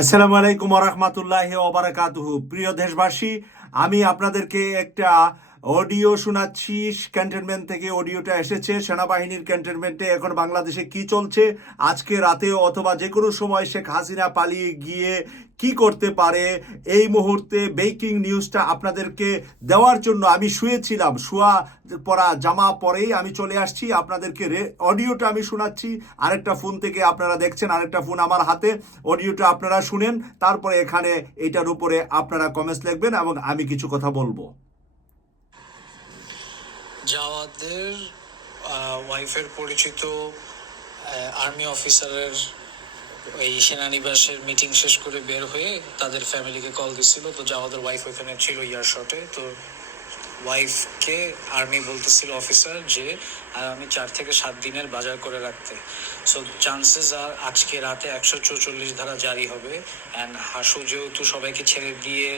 আসসালামু আলাইকুম ওরহমতুল্লাহি ওবারাকাতুহু। প্রিয় দেশবাসী, আমি আপনাদেরকে একটা অডিও শোনাচ্ছি। ক্যান্টনমেন্ট থেকে অডিওটা এসেছে। সেনাবাহিনীর ক্যান্টনমেন্টে এখন বাংলাদেশে কি চলছে, আজকে রাতে অথবা যে কোনো সময় শেখ হাসিনা পালিয়ে গিয়ে কি করতে পারে, এই মুহূর্তে ব্রেকিং নিউজটা আপনাদেরকে দেওয়ার জন্য আমি শুয়েছিলাম। শোয়া পরা জামা পরেই আমি চলে আসছি। আপনাদেরকে অডিওটা আমি শোনাচ্ছি আরেকটা ফোন থেকে। আপনারা দেখছেন আরেকটা ফোন আমার হাতে। অডিওটা আপনারা শুনেন, তারপরে এখানে এটার উপরে আপনারা কমেন্টস লিখবেন এবং আমি কিছু কথা বলবো। জাওয়াদের ওয়াইফের পরিচিত আর্মি অফিসারের ওই সেনানিবাসের মিটিং শেষ করে বের হয়ে তাদের ফ্যামিলিকে কল দিছিল। তো জাওয়াদের ওয়াইফ ওইখানে ছিল ইয়ার শটে। তো ওয়াইফকে আর্মি বলতেছিল অফিসার যে আমি 4 থেকে 7 দিনের বাজার করে রাখতে। সো চান্সেস আর আজকে রাতে 144 ধারা জারি হবে। অ্যান্ড হাসু যেহেতু সবাইকে ছেড়ে দিয়ে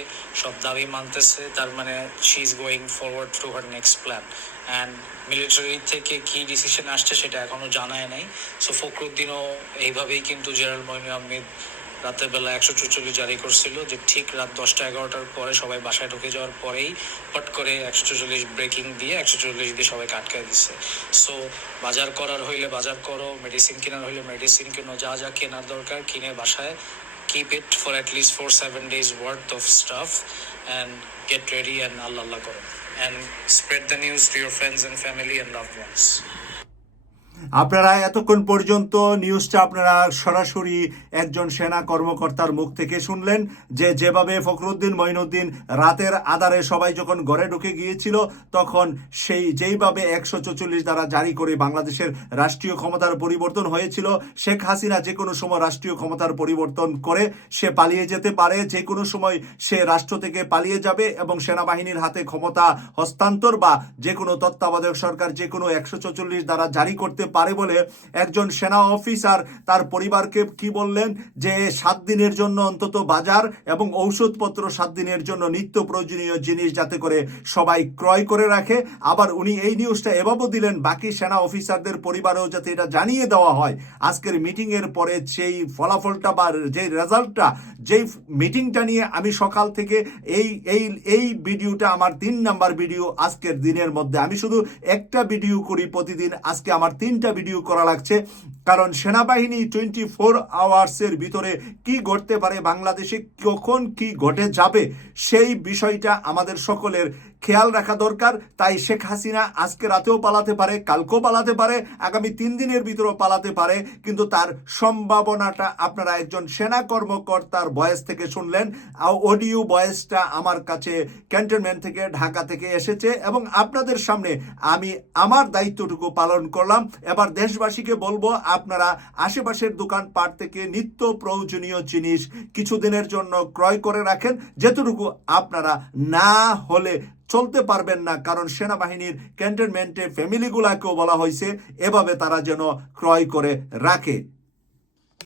সব দাবি মানতেছে, তার মানে she is going forward to her next plan. And military থেকে কি ডিসিশন আসছে সেটা এখনো জানায় নাই। সো ফখরুদ্দিনও এইভাবেই কিন্তু জেনারেল মঈন আহমেদ রাতের বেলা 144 জারি করছিল, যে ঠিক রাত 10টা-11টার পরে সবাই বাসায় ঢুকে যাওয়ার পরেই পট করে 144 ব্রেকিং দিয়ে 144 দিয়ে সবাইকে আটকায় দিচ্ছে। সো বাজার করার হইলে বাজার করো, মেডিসিন কেনার হইলে মেডিসিন কেনো, যা যা কেনার দরকার কিনে বাসায় keep it for at least 4-7 days worth of stuff and get ready and Allah করো and spread the news to your friends and family and loved ones. আপনারা এতক্ষণ পর্যন্ত নিউজটা আপনারা সরাসরি একজন সেনা কর্মকর্তার মুখ থেকে শুনলেন, যে যেভাবে ফখরুদ্দিন মঈনুদ্দিন রাতের আধারে সবাই যখন ঘরে ঢুকে গিয়েছিল, তখন যেইভাবে 144 দ্বারা জারি করে বাংলাদেশের রাষ্ট্রীয় ক্ষমতার পরিবর্তন হয়েছিল। শেখ হাসিনা যে কোনো সময় রাষ্ট্রীয় ক্ষমতার পরিবর্তন করে সে পালিয়ে যেতে পারে, যে কোনো সময় সে রাষ্ট্র থেকে পালিয়ে যাবে এবং সেনাবাহিনীর হাতে ক্ষমতা হস্তান্তর বা যে কোনো তত্ত্বাবধায়ক সরকার যে কোনো 144 দ্বারা জারি করতে পারে বলে একজন সেনা অফিসার তার পরিবারকে কি বললেন, যে 7 দিনের জন্য অন্তত বাজার এবং ঔষধপত্র, 7 দিনের জন্য নিত্য প্রয়োজনীয় জিনিস যাতে করে সবাই ক্রয় করে রাখে। আবার উনি এই নিউজটা এভাবেও দিলেন বাকি সেনা অফিসারদের পরিবারেও যাতে এটা জানিয়ে দেওয়া হয়। আজকের মিটিং এর পরে সেই ফলাফলটা বা যেই রেজাল্টটা, যেই মিটিংটা নিয়ে আমি সকাল থেকে এই ভিডিওটা আমার 3 নাম্বার ভিডিও আজকের দিনের মধ্যে। আমি শুধু একটা ভিডিও করি প্রতিদিন, আজকে আমার 3টা ভিডিও করা লাগছে, কারণ সেনাবাহিনী 24 আওয়ার্সের ভিতরে কি ঘটতে পারে, বাংলাদেশে কখন কি ঘটে যাবে, সেই বিষয়টা আমাদের সকলের খেয়াল রাখা দরকার। তাই শেখ হাসিনা আজকে রাতেও পালাতে পারে, কালকেও পালাতে পারে, আগামী 3 দিনের ভিতরেও পালাতে পারে, কিন্তু তার সম্ভাবনাটা আপনারা একজন সেনা কর্মকর্তার ভয়েস থেকে শুনলেন। অডিও ভয়েসটা আমার কাছে ক্যান্টনমেন্ট থেকে, ঢাকা থেকে এসেছে এবং আপনাদের সামনে আমি আমার দায়িত্বটুকু পালন করলাম। এবার দেশবাসীকে বলবো, আপনারা আশেপাশের দোকানপাট থেকে নিত্য প্রয়োজনীয় জিনিস কিছুদিনের জন্য ক্রয় করে রাখেন, যেটুকু আপনারা না হলে চলতে পারবেন না। কারণ সেনাবাহিনীর ক্যান্টনমেন্টে ফ্যামিলিগুলাকেও বলা হয়েছে এভাবে তারা যেন ক্রয় করে রাখে।